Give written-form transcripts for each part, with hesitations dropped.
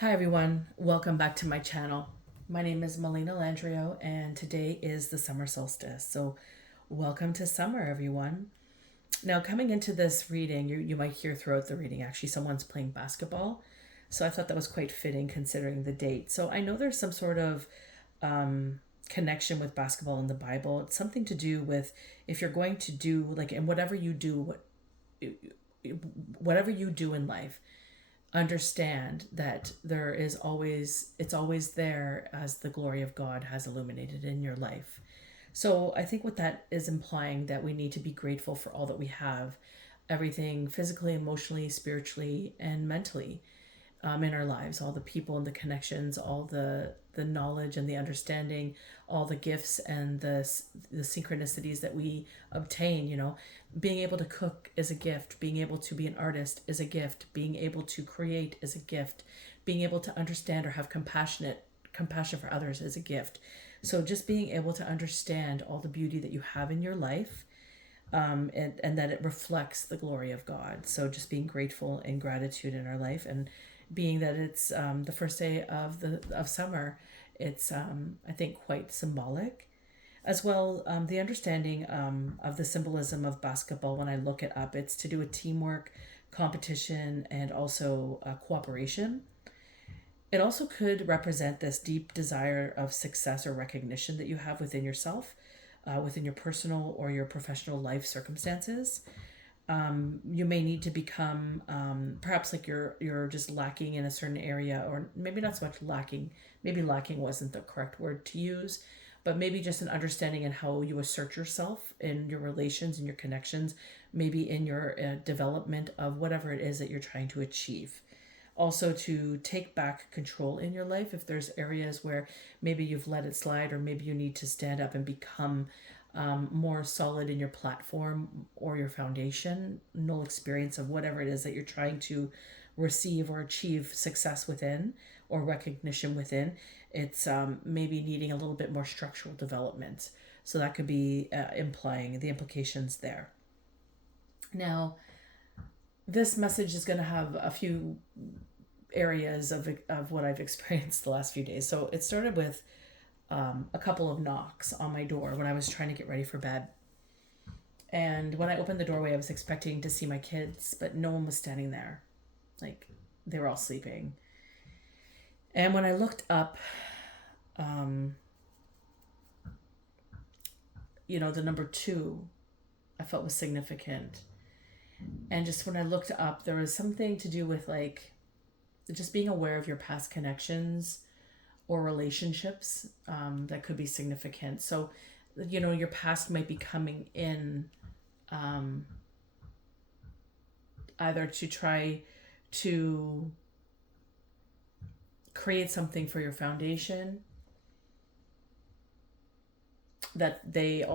Hi everyone, welcome back to my channel. My name is Melina Landrio and today is the summer solstice. So welcome to summer everyone. Now coming into this reading, you might hear throughout the reading actually someone's playing basketball. So I thought that was quite fitting considering the date. So I know there's some sort of connection with basketball in the Bible. It's something to do with if you're going to do like in whatever you do in life, understand that it's always there as the glory of God has illuminated in your life. So I think what that is implying that we need to be grateful for all that we have, everything physically, emotionally, spiritually, and mentally in our lives, all the people and the connections, all the knowledge and the understanding, all the gifts and the synchronicities that we obtain. Being able to cook is a gift. Being able to be an artist is a gift. Being able to create is a gift. Being able to understand or have compassion for others is a gift. So just being able to understand all the beauty that you have in your life, and that it reflects the glory of God. So just being grateful and gratitude in our life, and being that it's the first day of summer, it's I think quite symbolic as well. The understanding of the symbolism of basketball, when I look it up, it's to do with teamwork, competition, and also cooperation. It also could represent this deep desire of success or recognition that you have within yourself, within your personal or your professional life circumstances. You may need to become perhaps like you're just lacking in a certain area, or maybe not so much lacking. Maybe lacking wasn't the correct word to use, but maybe just an understanding in how you assert yourself in your relations and your connections, maybe in your development of whatever it is that you're trying to achieve. Also, to take back control in your life if there's areas where maybe you've let it slide, or maybe you need to stand up and become more solid in your platform or your foundation, null experience of whatever it is that you're trying to receive or achieve success within or recognition within. It's maybe needing a little bit more structural development. So that could be implying the implications there. Now, this message is going to have a few areas of what I've experienced the last few days. So it started with a couple of knocks on my door when I was trying to get ready for bed. And when I opened the doorway, I was expecting to see my kids, but no one was standing there. Like, they were all sleeping. And when I looked up, um, the number two, I felt was significant. And just when I looked up, there was something to do with like just being aware of your past connections or relationships that could be significant. So, your past might be coming in, um, either to try to create something for your foundation that that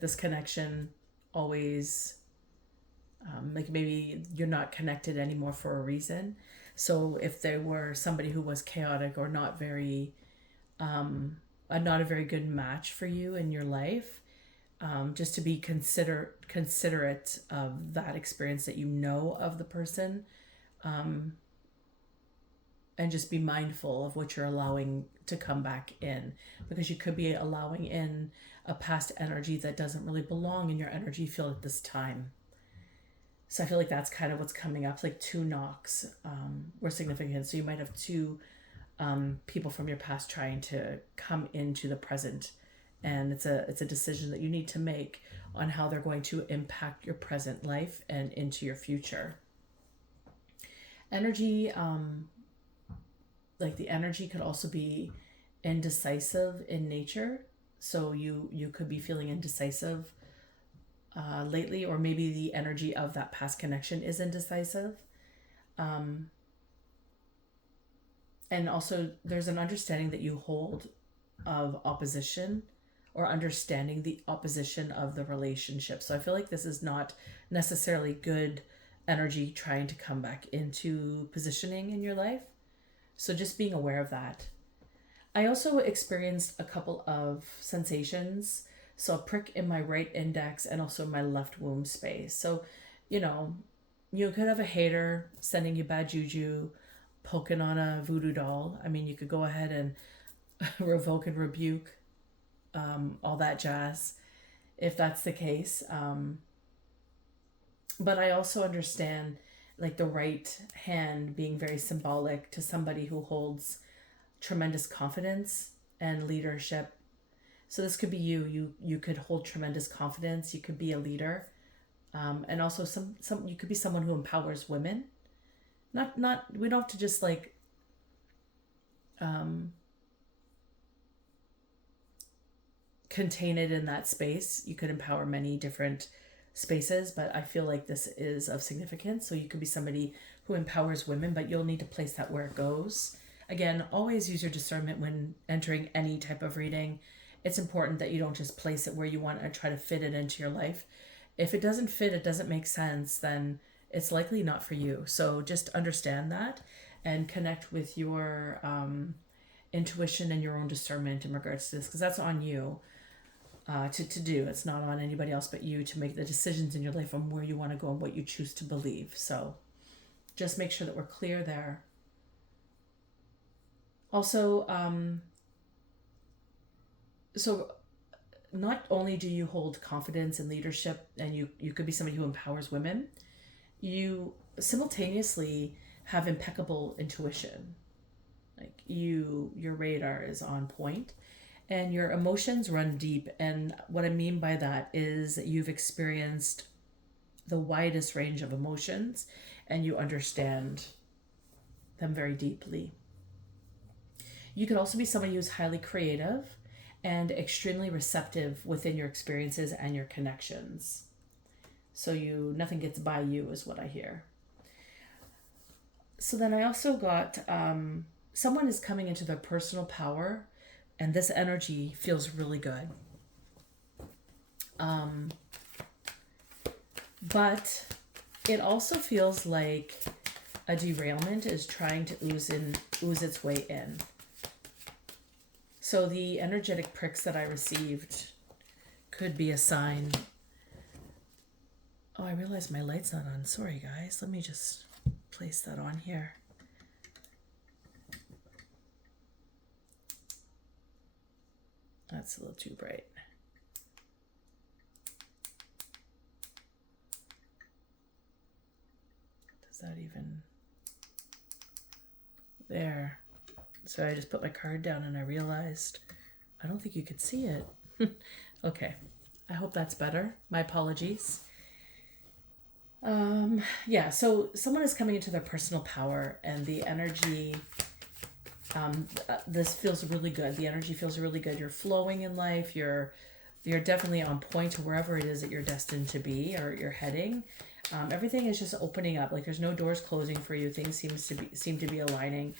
this connection always, like maybe you're not connected anymore for a reason. So if there were somebody who was chaotic or not a very good match for you in your life, just to be considerate of that experience that of the person, and just be mindful of what you're allowing to come back in, because you could be allowing in a past energy that doesn't really belong in your energy field at this time. So I feel like that's kind of what's coming up. Like two knocks were significant. So you might have two people from your past trying to come into the present, and it's a decision that you need to make on how they're going to impact your present life and into your future. Energy, like the energy could also be indecisive in nature. So you could be feeling indecisive lately, or maybe the energy of that past connection is indecisive. Um, and also, there's an understanding that you hold of opposition, or understanding the opposition of the relationship. So I feel like this is not necessarily good energy trying to come back into positioning in your life. So just being aware of that. I also experienced a couple of sensations. So a prick in my right index and also my left womb space. So, you know, you could have a hater sending you bad juju, poking on a voodoo doll. I mean, you could go ahead and revoke and rebuke, all that jazz, if that's the case. But I also understand like the right hand being very symbolic to somebody who holds tremendous confidence and leadership. So this could be you. You could hold tremendous confidence. You could be a leader, and also some you could be someone who empowers women. Not we don't have to just like um, contain it in that space. You could empower many different spaces, but I feel like this is of significance. So you could be somebody who empowers women, but you'll need to place that where it goes. Again, always use your discernment when entering any type of reading. It's important that you don't just place it where you want and try to fit it into your life. If it doesn't fit, it doesn't make sense, then it's likely not for you. So just understand that and connect with your intuition and your own discernment in regards to this, because that's on you to do. It's not on anybody else but you to make the decisions in your life on where you want to go and what you choose to believe. So just make sure that we're clear there. Also, so not only do you hold confidence and leadership, and you could be somebody who empowers women, you simultaneously have impeccable intuition. Like your radar is on point and your emotions run deep. And what I mean by that is that you've experienced the widest range of emotions and you understand them very deeply. You could also be somebody who's highly creative and extremely receptive within your experiences and your connections. So nothing gets by you is what I hear. So then I also got someone is coming into their personal power, and this energy feels really good. But it also feels like a derailment is trying to ooze its way in. So the energetic pricks that I received could be a sign. Oh, I realized my light's not on. Sorry, guys. Let me just place that on here. That's a little too bright. Does that even... There. So I just put my card down and I realized I don't think you could see it. Okay. I hope that's better. My apologies. Yeah, so someone is coming into their personal power and the energy, this feels really good. The energy feels really good. You're flowing in life. You're definitely on point to wherever it is that you're destined to be or you're heading. Everything is just opening up. Like there's no doors closing for you. Things seem to be aligning.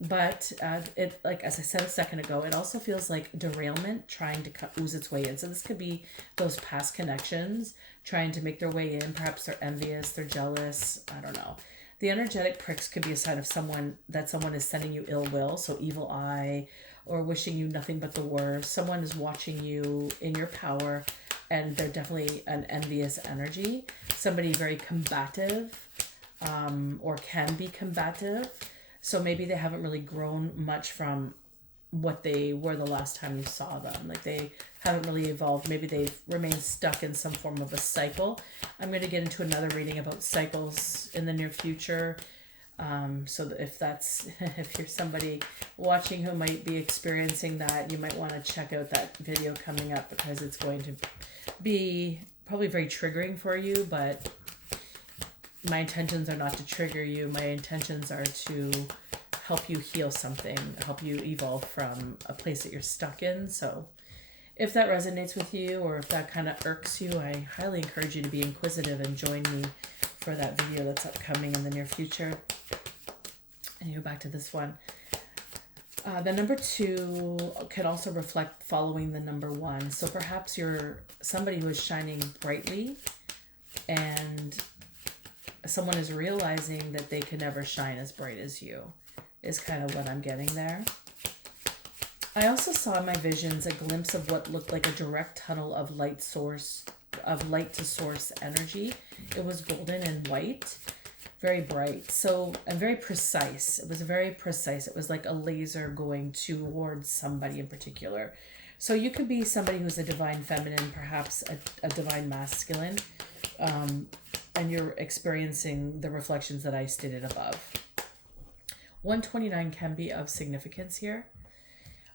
But it, like as I said a second ago, it also feels like derailment trying to ooze its way in. So this could be those past connections trying to make their way in. Perhaps they're envious, they're jealous. I don't know. The energetic pricks could be a sign of someone is sending you ill will, so evil eye, or wishing you nothing but the worst. Someone is watching you in your power, and they're definitely an envious energy. Somebody very combative, or can be combative. So maybe they haven't really grown much from what they were the last time you saw them. Like they haven't really evolved. Maybe they've remained stuck in some form of a cycle. I'm going to get into another reading about cycles in the near future. So that if you're somebody watching who might be experiencing that, you might want to check out that video coming up because it's going to be probably very triggering for you, but my intentions are not to trigger you. My intentions are to help you heal something, help you evolve from a place that you're stuck in. So if that resonates with you or if that kind of irks you, I highly encourage you to be inquisitive and join me for that video that's upcoming in the near future. And you go back to this one. The number 2 could also reflect following the number 1. So perhaps you're somebody who is shining brightly and someone is realizing that they can never shine as bright as you, is kind of what I'm getting there. I also saw in my visions a glimpse of what looked like a direct tunnel of light to source energy. It was golden and white. very bright. So, and very precise. It was very precise. It was like a laser going towards somebody in particular. So you could be somebody who's a divine feminine, perhaps a divine masculine, and you're experiencing the reflections that I stated above. 129 can be of significance here.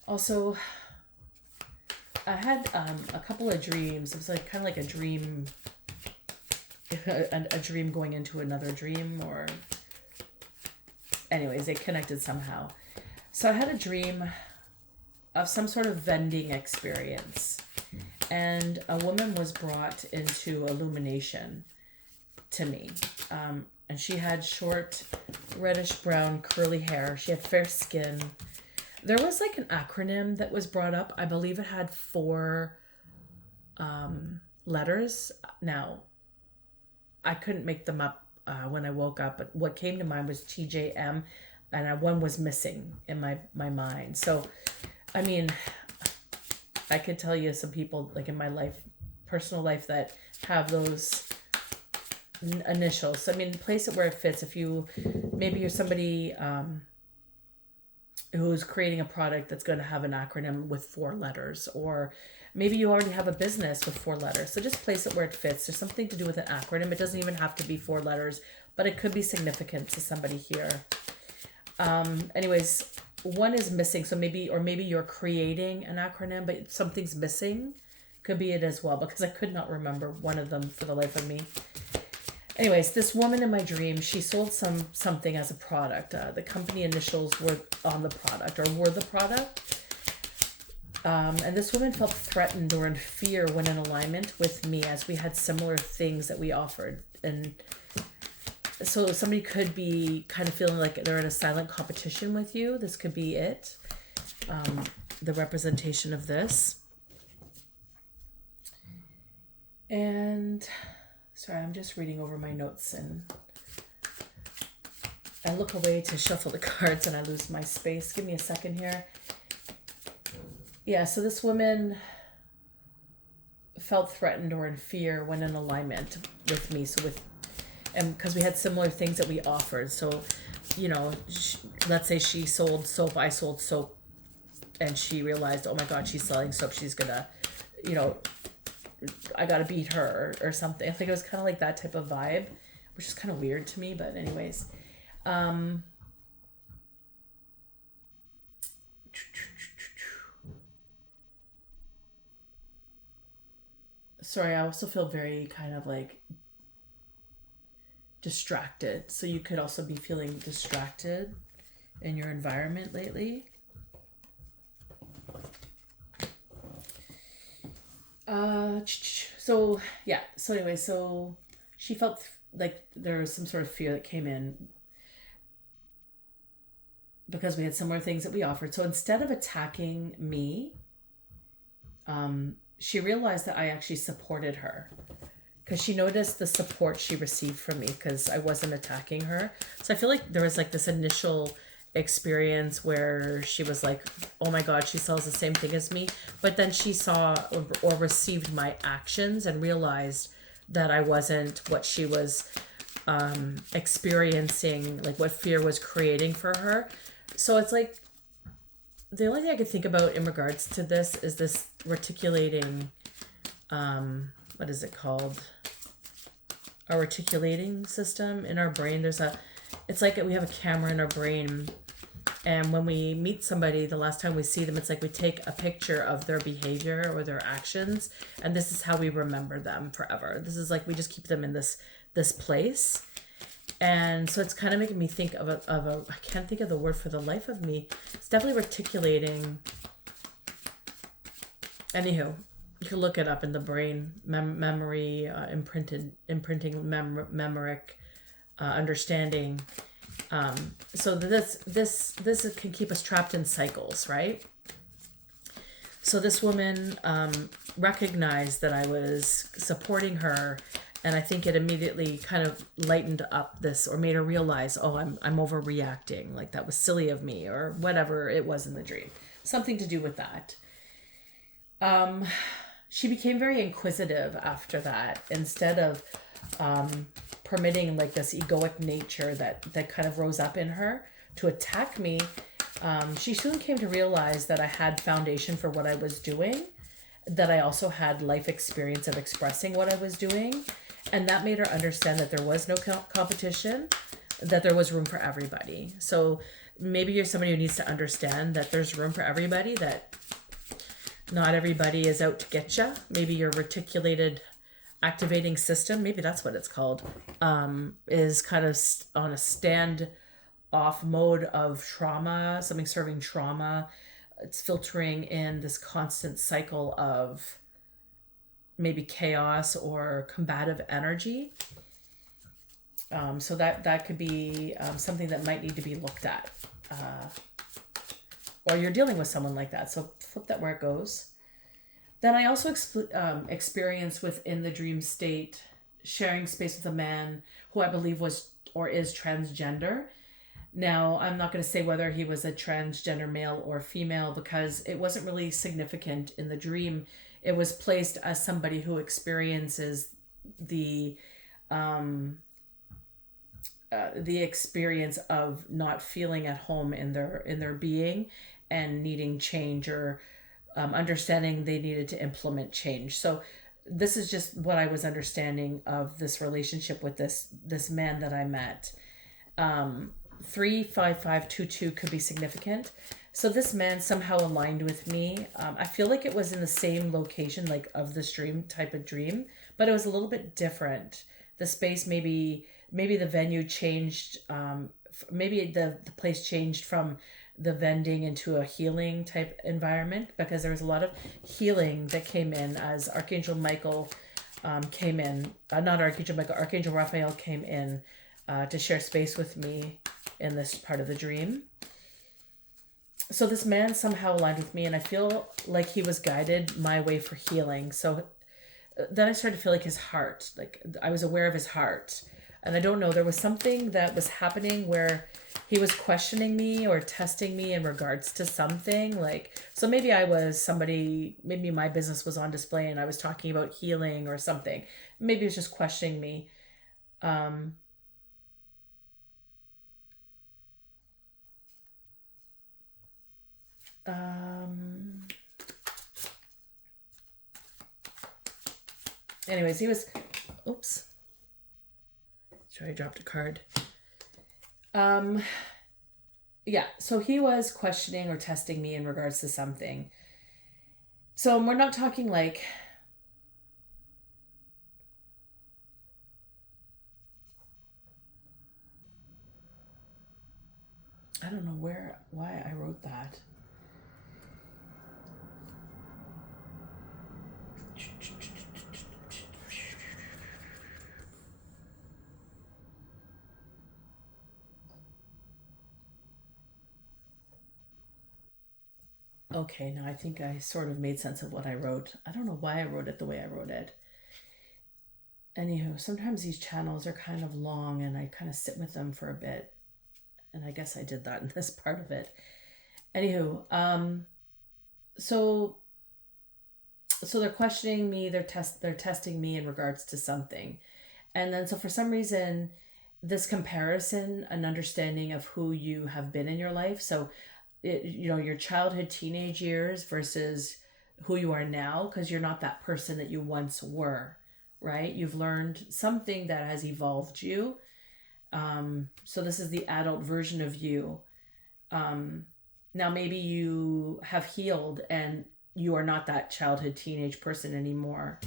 Also, I had a couple of dreams. It was like kind of like a dream, a dream going into another dream, or anyways, they connected somehow. So I had a dream of some sort of vending experience, and a woman was brought into illumination to me, and she had short reddish brown curly hair. She had fair skin. There was like an acronym that was brought up. I believe it had 4 letters. Now, I couldn't make them up when I woke up, but what came to mind was TJM, and one was missing in my mind. So, I mean, I could tell you some people like in my life, personal life, that have those initials. So, I mean, place it where it fits. If maybe you're somebody who's creating a product that's going to have an acronym with 4 letters, or maybe you already have a business with 4 letters. So just place it where it fits. There's something to do with an acronym. It doesn't even have to be 4 letters, but it could be significant to somebody here. Anyways, one is missing. So maybe you're creating an acronym, but something's missing. Could be it as well, because I could not remember one of them for the life of me. Anyways, this woman in my dream, she sold something as a product. The company initials were on the product, or were the product. And this woman felt threatened or in fear when in alignment with me, as we had similar things that we offered. And so somebody could be kind of feeling like they're in a silent competition with you. This could be it. The representation of this. And sorry, I'm just reading over my notes, and I look away to shuffle the cards and I lose my space. Give me a second here. Yeah, so this woman felt threatened or in fear when in alignment with me. So and because we had similar things that we offered. So, let's say she sold soap, I sold soap, and she realized, oh my God, she's selling soap. She's gonna, I gotta beat her or something. I think it was kind of like that type of vibe, which is kind of weird to me, but anyways. Sorry, I also feel very kind of like distracted. So you could also be feeling distracted in your environment lately. So anyway, so she felt like there was some sort of fear that came in because we had similar things that we offered. So instead of attacking me, she realized that I actually supported her, because she noticed the support she received from me because I wasn't attacking her. So I feel like there was like this initial experience where she was like, oh my God, she sells the same thing as me. But then she saw or received my actions and realized that I wasn't what she was experiencing, like what fear was creating for her. So it's like, the only thing I could think about in regards to this is this reticulating, what is it called? Our reticulating system in our brain. It's like we have a camera in our brain, and when we meet somebody, the last time we see them, it's like we take a picture of their behavior or their actions, and this is how we remember them forever. This is like we just keep them in this place. And so it's kind of making me think of a I can't think of the word for the life of me. It's definitely reticulating. Anywho, you can look it up in the brain. Memory, imprinting, memoric, understanding. So this can keep us trapped in cycles, right? So this woman recognized that I was supporting her. And I think it immediately kind of lightened up this, or made her realize, oh, I'm overreacting. Like that was silly of me, or whatever it was in the dream. Something to do with that. She became very inquisitive after that. Instead of permitting like this egoic nature that kind of rose up in her to attack me, she soon came to realize that I had foundation for what I was doing, that I also had life experience of expressing what I was doing, and that made her understand that there was no competition, that there was room for everybody. So maybe you're somebody who needs to understand that there's room for everybody, that not everybody is out to get you. Maybe your reticulated activating system, maybe that's what it's called, is kind of on a stand off mode of trauma, something serving trauma. It's filtering in this constant cycle of maybe chaos or combative energy. So that could be something that might need to be looked at. Or you're dealing with someone like that. So flip that where it goes. Then I also experienced within the dream state sharing space with a man who I believe was or is transgender. Now, I'm not going to say whether he was a transgender male or female because it wasn't really significant in the dream. It was placed as somebody who experiences the experience of not feeling at home in their being and needing change, or understanding they needed to implement change. So this is just what I was understanding of this relationship with this man that I met. 35522 could be significant. So this man somehow aligned with me. I feel like it was in the same location, like of this dream type of dream, but it was a little bit different. The space, maybe the venue changed. Maybe the place changed from the vending into a healing type environment, because there was a lot of healing that came in as Archangel Michael came in. Not Archangel Michael, Archangel Raphael came in to share space with me in this part of the dream. So this man somehow aligned with me, and I feel like he was guided my way for healing. So then I started to feel like his heart, like I was aware of his heart. And I don't know, there was something that was happening where he was questioning me or testing me in regards to something. Like, so maybe I was somebody, maybe my business was on display and I was talking about healing or something. Maybe he was just questioning me. Anyways, he was, oops. Sorry, I dropped a card. Yeah, so he was questioning or testing me in regards to something. So we're not talking like, I don't know why I wrote that. Okay, now I think I sort of made sense of what I wrote. I don't know why I wrote it the way I wrote it. Anywho, sometimes these channels are kind of long and I kind of sit with them for a bit. And I guess I did that in this part of it. Anywho, so they're questioning me, they're testing me in regards to something. And then so for some reason, this comparison, an understanding of who you have been in your life. So your childhood, teenage years versus who you are now, because you're not that person that you once were, right? You've learned something that has evolved you. So this is the adult version of you. Now maybe you have healed and you are not that childhood, teenage person anymore,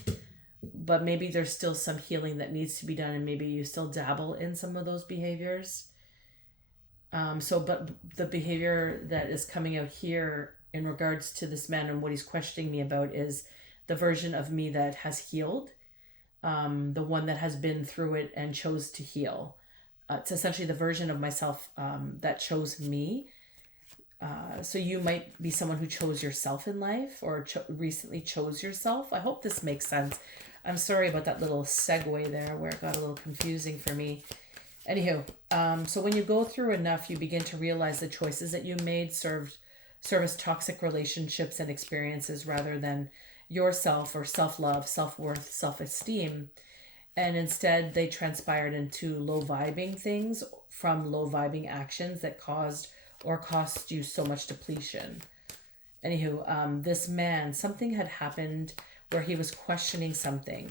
but maybe there's still some healing that needs to be done, and maybe you still dabble in some of those behaviors. But the behavior that is coming out here in regards to this man and what he's questioning me about is the version of me that has healed, the one that has been through it and chose to heal. It's essentially the version of myself that chose me. So you might be someone who chose yourself in life, or recently chose yourself. I hope this makes sense. I'm sorry about that little segue there where it got a little confusing for me. Anywho, so when you go through enough, you begin to realize the choices that you made serve as toxic relationships and experiences rather than yourself or self-love, self-worth, self-esteem. And instead they transpired into low vibing things from low vibing actions that caused or cost you so much depletion. Anywho, this man, something had happened where he was questioning something,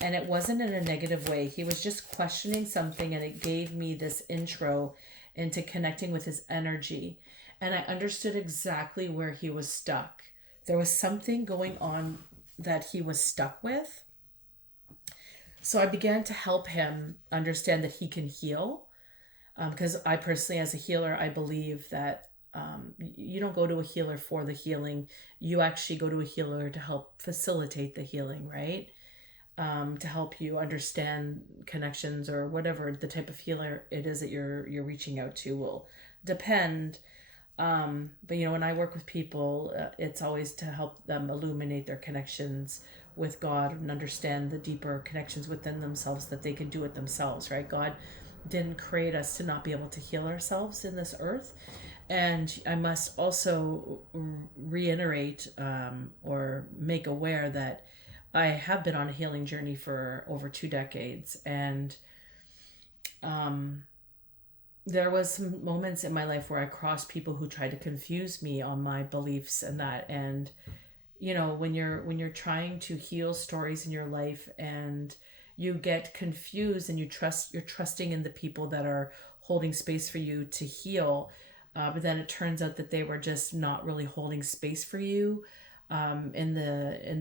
and it wasn't in a negative way. He was just questioning something, and it gave me this intro into connecting with his energy. And I understood exactly where he was stuck. There was something going on that he was stuck with. So I began to help him understand that he can heal. Because I personally, as a healer, I believe that you don't go to a healer for the healing. You actually go to a healer to help facilitate the healing, right? To help you understand connections or whatever the type of healer it is that you're reaching out to will depend. But when I work with people, it's always to help them illuminate their connections with God and understand the deeper connections within themselves that they can do it themselves, right? God didn't create us to not be able to heal ourselves in this earth. And I must also reiterate or make aware that I have been on a healing journey for over 2 decades. And there was some moments in my life where I crossed people who tried to confuse me on my beliefs and that. And when you're trying to heal stories in your life and you get confused and you're trusting in the people that are holding space for you to heal, but then it turns out that they were just not really holding space for you in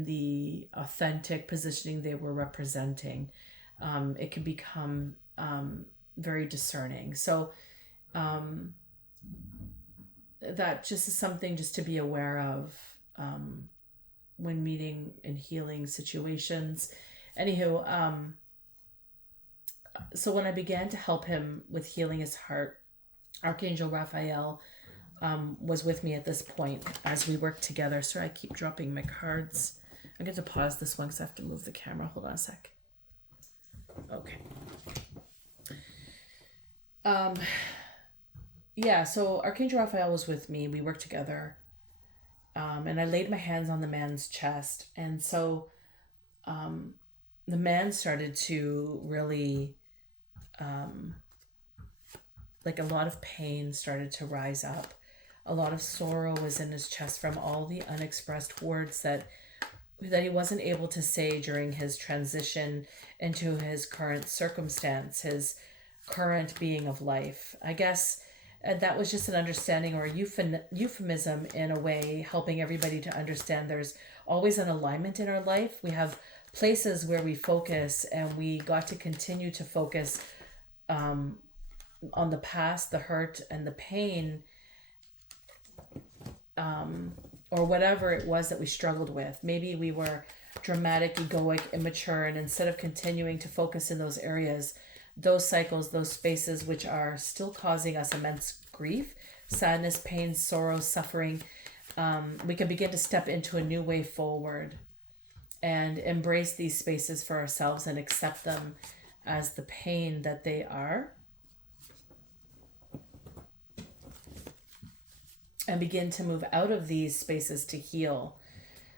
the authentic positioning they were representing. It can become very discerning. So that just is something just to be aware of when meeting and healing situations. Anywho, so when I began to help him with healing his heart, Archangel Raphael was with me at this point as we worked together. Sorry, I keep dropping my cards. I'm going to pause this one because I have to move the camera. Hold on a sec. Okay. Yeah, so Archangel Raphael was with me. We worked together. And I laid my hands on the man's chest. And so the man started to really, like a lot of pain started to rise up. A lot of sorrow was in his chest from all the unexpressed words that he wasn't able to say during his transition into his current circumstance, his current being of life. I guess that was just an understanding or a euphemism in a way, helping everybody to understand there's always an alignment in our life. We have places where we focus, and we got to continue to focus on the past, the hurt, and the pain, or whatever it was that we struggled with. Maybe we were dramatic, egoic, immature, and instead of continuing to focus in those areas, those cycles, those spaces which are still causing us immense grief, sadness, pain, sorrow, suffering, we can begin to step into a new way forward and embrace these spaces for ourselves and accept them as the pain that they are, and begin to move out of these spaces to heal.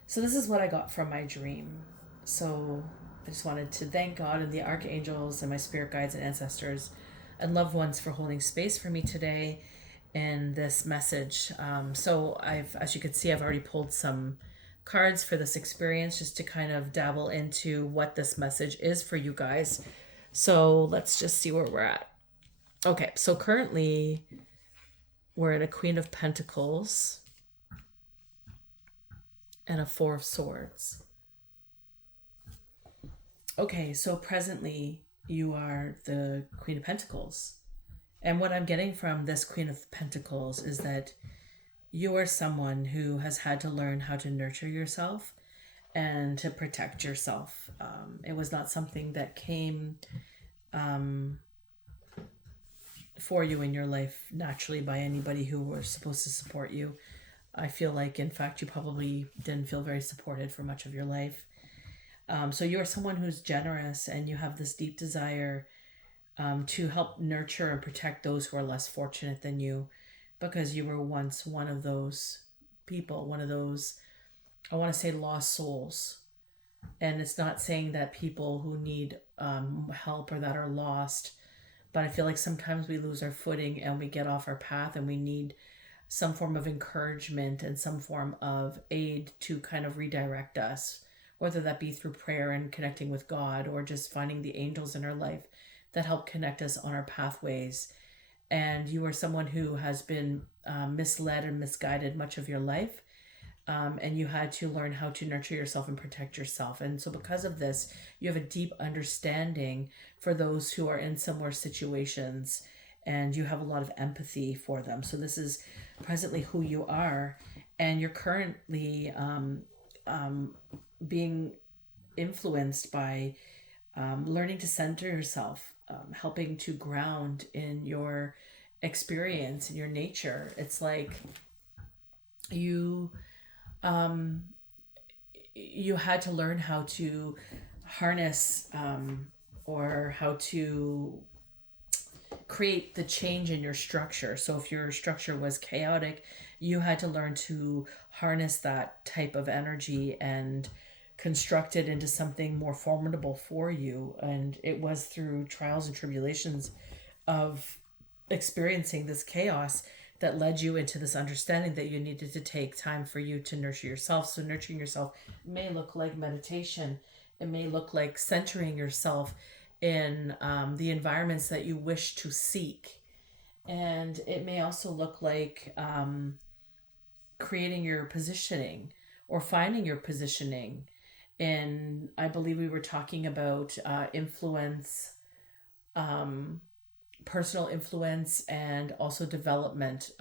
So this is what I got from my dream. So I just wanted to thank God and the archangels and my spirit guides and ancestors and loved ones for holding space for me today in this message. So as you can see, I've already pulled some cards for this experience just to kind of dabble into what this message is for you guys. So let's just see where we're at. Okay, so currently we're in a Queen of Pentacles and a Four of Swords. Okay, so presently you are the Queen of Pentacles. And what I'm getting from this Queen of Pentacles is that you are someone who has had to learn how to nurture yourself and to protect yourself. It was not something that came for you in your life naturally by anybody who was supposed to support you. I feel like, in fact, you probably didn't feel very supported for much of your life. So you're someone who's generous, and you have this deep desire to help nurture and protect those who are less fortunate than you, because you were once one of those people, one of those, I want to say, lost souls. And it's not saying that people who need help or that are lost. But I feel like sometimes we lose our footing and we get off our path, and we need some form of encouragement and some form of aid to kind of redirect us, whether that be through prayer and connecting with God, or just finding the angels in our life that help connect us on our pathways. And you are someone who has been misled and misguided much of your life. And you had to learn how to nurture yourself and protect yourself. And so, because of this, you have a deep understanding for those who are in similar situations, and you have a lot of empathy for them. So, this is presently who you are, and you're currently being influenced by learning to center yourself, helping to ground in your experience, in your nature. It's like you you had to learn how to harness or how to create the change in your structure. So if your structure was chaotic, you had to learn to harness that type of energy and construct it into something more formidable for you. And it was through trials and tribulations of experiencing this chaos that led you into this understanding that you needed to take time for you to nurture yourself. So nurturing yourself may look like meditation. It may look like centering yourself in the environments that you wish to seek. And it may also look like creating your positioning or finding your positioning. And I believe we were talking about influence, personal influence, and also development,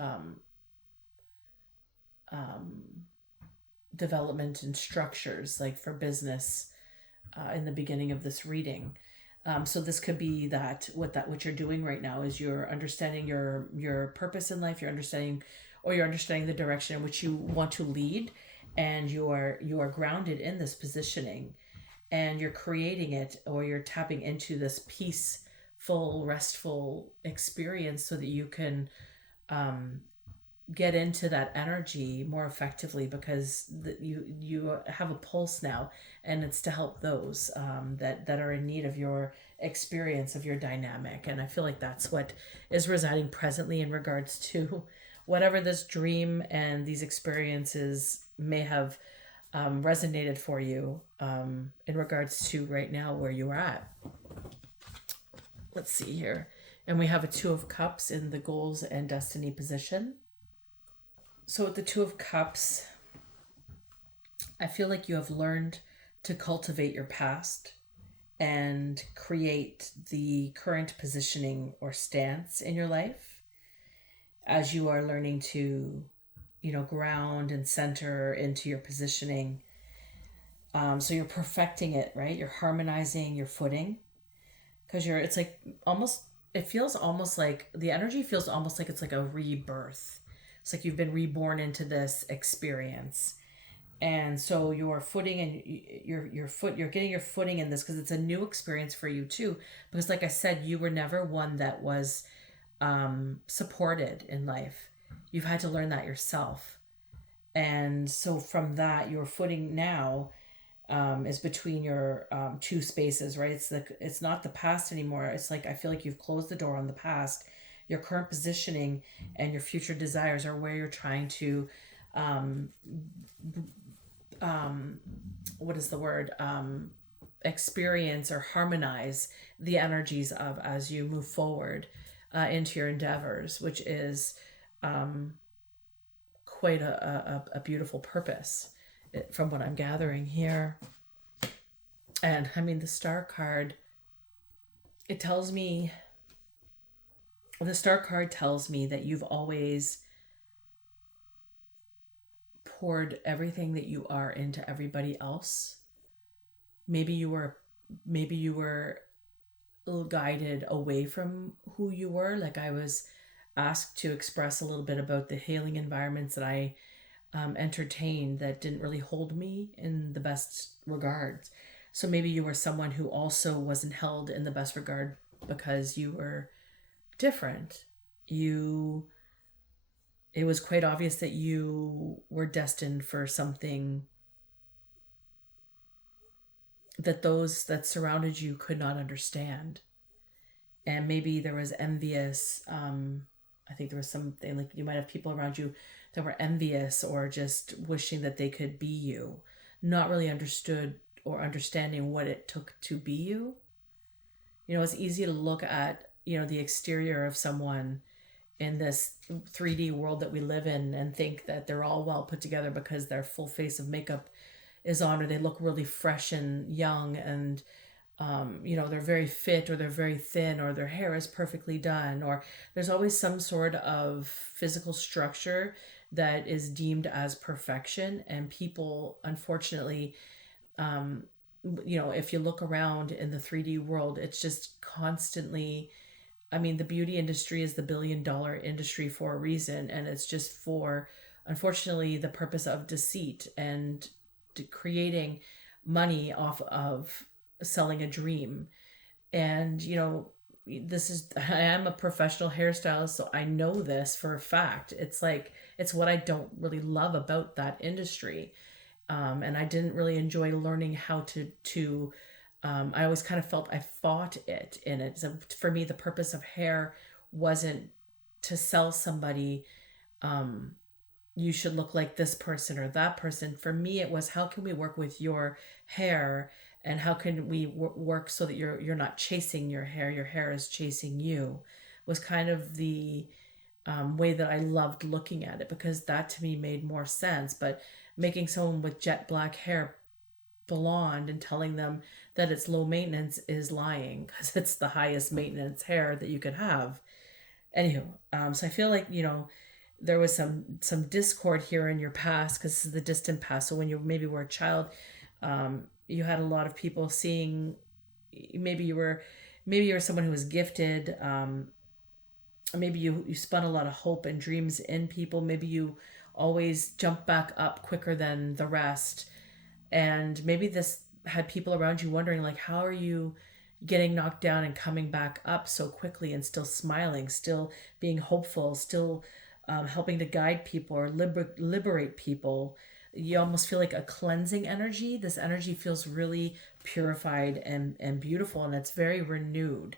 development and structures, like for business, in the beginning of this reading. So this could be what you're doing right now is you're understanding your purpose in life. You're understanding the direction in which you want to lead, and you are grounded in this positioning, and you're creating it, or you're tapping into this peaceful, restful experience so that you can get into that energy more effectively, because you have a pulse now, and it's to help those that are in need of your experience, of your dynamic. And I feel like that's what is residing presently in regards to whatever this dream and these experiences may have resonated for you in regards to right now where you are at. Let's see here. And we have a Two of Cups in the goals and destiny position. So with the Two of Cups, I feel like you have learned to cultivate your past and create the current positioning or stance in your life as you are learning to, ground and center into your positioning. So you're perfecting it, right? You're harmonizing your footing, because it feels almost like the energy feels almost like it's like a rebirth. It's like you've been reborn into this experience. And so your footing and you're getting your footing in this because it's a new experience for you too. Because like I said, you were never one that was supported in life. You've had to learn that yourself. And so from that, your footing now is between your two spaces, right? It's not the past anymore. It's like I feel like you've closed the door on the past. Your current positioning and your future desires are where you're trying to what is the word? Experience or harmonize the energies of as you move forward into your endeavors, which is quite a beautiful purpose from what I'm gathering here. And I mean, the Star card, the Star card tells me that you've always poured everything that you are into everybody else. Maybe you were guided away from who you were. Like I was asked to express a little bit about the healing environments that I entertained that didn't really hold me in the best regards. So maybe you were someone who also wasn't held in the best regard because you were different. It was quite obvious that you were destined for something that those that surrounded you could not understand. And maybe there was envious, I think there was something like you might have people around you that were envious or just wishing that they could be you, not really understood or understanding what it took to be you. It's easy to look at, the exterior of someone in this 3D world that we live in and think that they're all well put together because their full face of makeup is on, or they look really fresh and young, and they're very fit, or they're very thin, or their hair is perfectly done, or there's always some sort of physical structure that is deemed as perfection. And people, unfortunately, if you look around in the 3D world, it's just constantly, I mean, the beauty industry is the $1 billion industry for a reason, and it's just for, unfortunately, the purpose of deceit and creating money off of selling a dream. And this is, I am a professional hairstylist, so I know this for a fact. It's like, it's what I don't really love about that industry. And I didn't really enjoy learning how to I always kind of felt I fought it in it. So for me, the purpose of hair wasn't to sell somebody, um, you should look like this person or that person. For me, it was, how can we work with your hair, and how can we work so that you're not chasing your hair is chasing you, was kind of the way that I loved looking at it, because that to me made more sense. But making someone with jet black hair blonde and telling them that it's low maintenance is lying, because it's the highest maintenance hair that you could have. Anywho, so I feel like, there was some discord here in your past, because this is the distant past. So when you maybe were a child, you had a lot of people seeing, maybe you were someone who was gifted, maybe you spun a lot of hope and dreams in people. Maybe you always jumped back up quicker than the rest. And maybe this had people around you wondering, like, how are you getting knocked down and coming back up so quickly, and still smiling, still being hopeful, still helping to guide people or liberate people. You almost feel like a cleansing energy. This energy feels really purified and beautiful, and it's very renewed.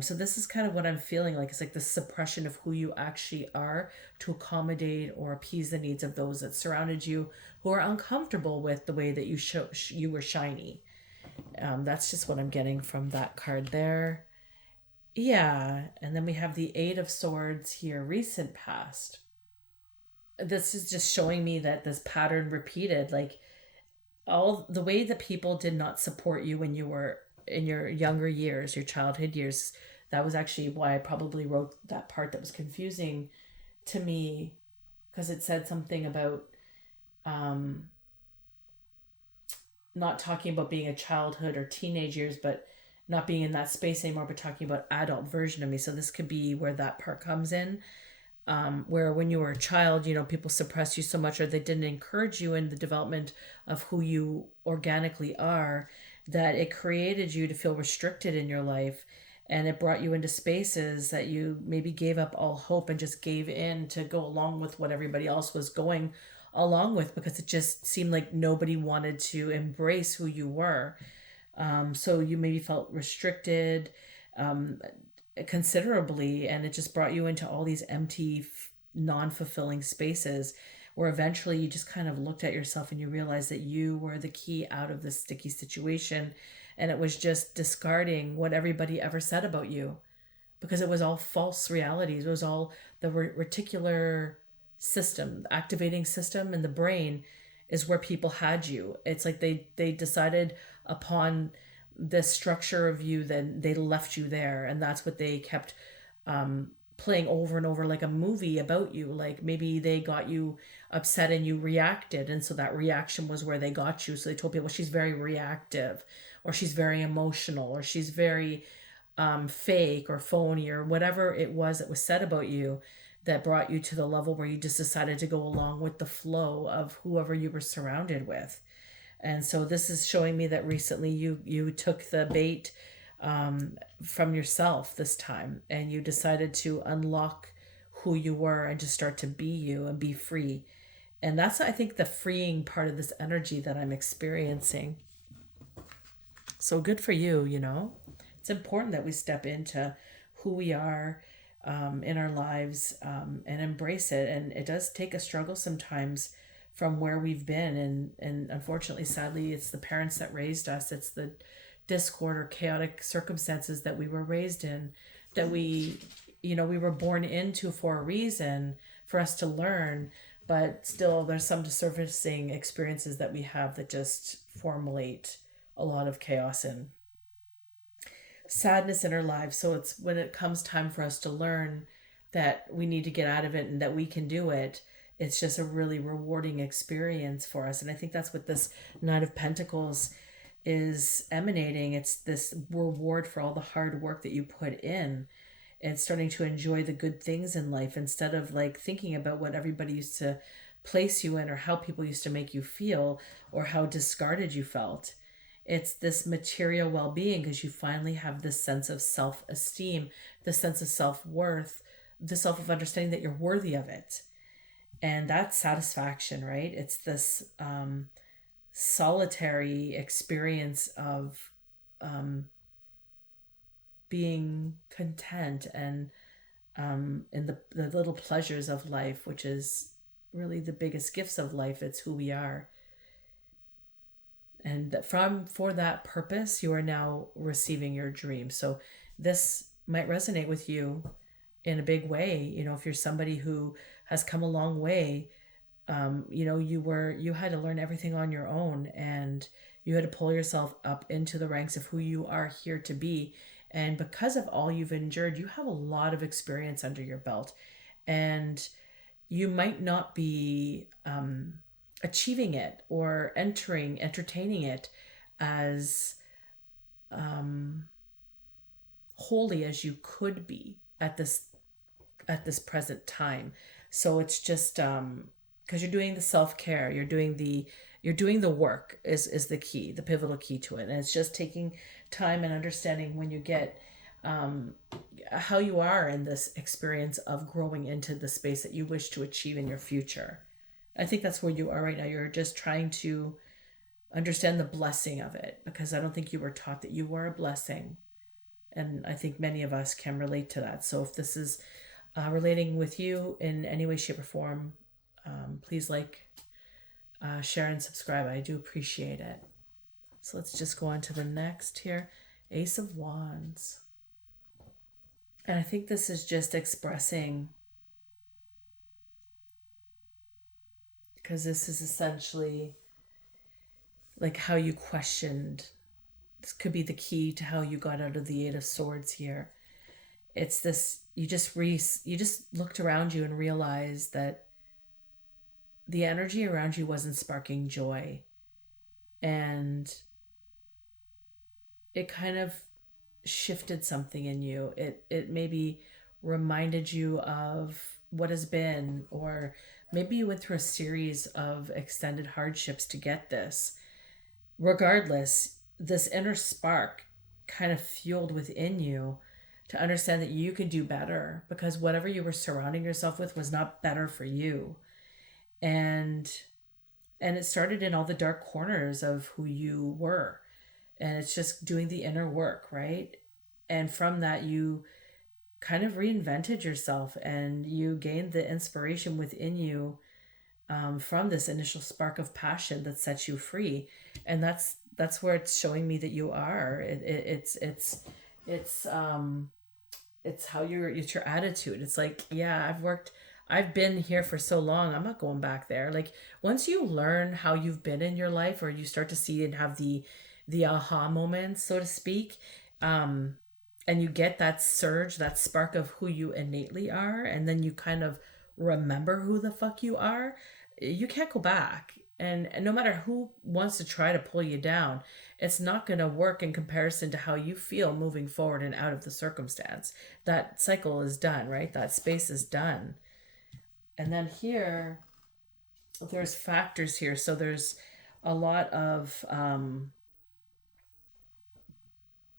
So this is kind of what I'm feeling like. It's like the suppression of who you actually are to accommodate or appease the needs of those that surrounded you, who are uncomfortable with the way that you were shiny. That's just what I'm getting from that card there. Yeah, and then we have the Eight of Swords here, recent past. This is just showing me that this pattern repeated, like all the way that people did not support you when you were in your younger years, your childhood years. That was actually why I probably wrote that part that was confusing to me, because it said something about um, not talking about being a childhood or teenage years, but not being in that space anymore, but talking about adult version of me. So this could be where that part comes in, where when you were a child, people suppressed you so much, or they didn't encourage you in the development of who you organically are, that it created you to feel restricted in your life. And it brought you into spaces that you maybe gave up all hope and just gave in to go along with what everybody else was going along with, because it just seemed like nobody wanted to embrace who you were. So you maybe felt restricted, um, considerably, and it just brought you into all these empty, non-fulfilling spaces, where eventually you just kind of looked at yourself and you realized that you were the key out of this sticky situation, and it was just discarding what everybody ever said about you, because it was all false realities. It was all the reticular system, the activating system in the brain is where people had you. It's like they decided upon this structure of you, then they left you there, and that's what they kept playing over and over, like a movie about you. Like maybe they got you upset and you reacted, and so that reaction was where they got you. So they told people, she's very reactive, or she's very emotional, or she's very fake or phony, or whatever it was that was said about you, that brought you to the level where you just decided to go along with the flow of whoever you were surrounded with. And so this is showing me that recently you took the bait from yourself this time, and you decided to unlock who you were and just start to be you and be free. And that's, I think, the freeing part of this energy that I'm experiencing. So good for you, you know? It's important that we step into who we are in our lives and embrace it. And it does take a struggle sometimes from where we've been. And unfortunately, sadly, it's the parents that raised us, it's the discord or chaotic circumstances that we were raised in that we were born into for a reason for us to learn, but still there's some surfacing experiences that we have that just formulate a lot of chaos and sadness in our lives. So it's when it comes time for us to learn that we need to get out of it and that we can do it, it's just a really rewarding experience for us. And I think that's what this Knight of Pentacles is emanating. It's this reward for all the hard work that you put in and starting to enjoy the good things in life instead of like thinking about what everybody used to place you in or how people used to make you feel or how discarded you felt. It's this material well-being because you finally have this sense of self-esteem, this sense of self-worth, the self of understanding that you're worthy of it. And that's satisfaction, right? It's this solitary experience of being content and in the little pleasures of life, which is really the biggest gifts of life. It's who we are. And that for that purpose, you are now receiving your dream. So this might resonate with you in a big way. You know, if you're somebody who has come a long way, you had to learn everything on your own, and you had to pull yourself up into the ranks of who you are here to be. And because of all you've endured, you have a lot of experience under your belt, and you might not be achieving it or entertaining it as wholly as you could be at this present time. So it's just because you're doing the self-care, you're doing the work is the key, the pivotal key to it. And it's just taking time and understanding when you get how you are in this experience of growing into the space that you wish to achieve in your future. I think that's where you are right now. You're just trying to understand the blessing of it, because I don't think you were taught that you were a blessing. And I think many of us can relate to that. So if this is relating with you in any way, shape, or form, please share, and subscribe. I do appreciate it. So let's just go on to the next here. Ace of Wands. And I think this is just expressing, because this is essentially like how you questioned. This could be the key to how you got out of the Eight of Swords here. It's this, you just looked around you and realized that the energy around you wasn't sparking joy. And it kind of shifted something in you. It maybe reminded you of what has been, or maybe you went through a series of extended hardships to get this. Regardless, this inner spark kind of fueled within you to understand that you could do better, because whatever you were surrounding yourself with was not better for you. And it started in all the dark corners of who you were. And it's just doing the inner work, right? And from that, you kind of reinvented yourself, and you gained the inspiration within you from this initial spark of passion that sets you free. And that's where it's showing me that you are. It's how it's your attitude. It's like, yeah, I've been here for so long, I'm not going back there. Like, once you learn how you've been in your life, or you start to see and have the aha moments, so to speak, and you get that surge, that spark of who you innately are, and then you kind of remember who the fuck you are, you can't go back. And no matter who wants to try to pull you down, it's not going to work in comparison to how you feel moving forward and out of the circumstance. That cycle is done, right? That space is done. And then here, there's factors here. So there's a lot of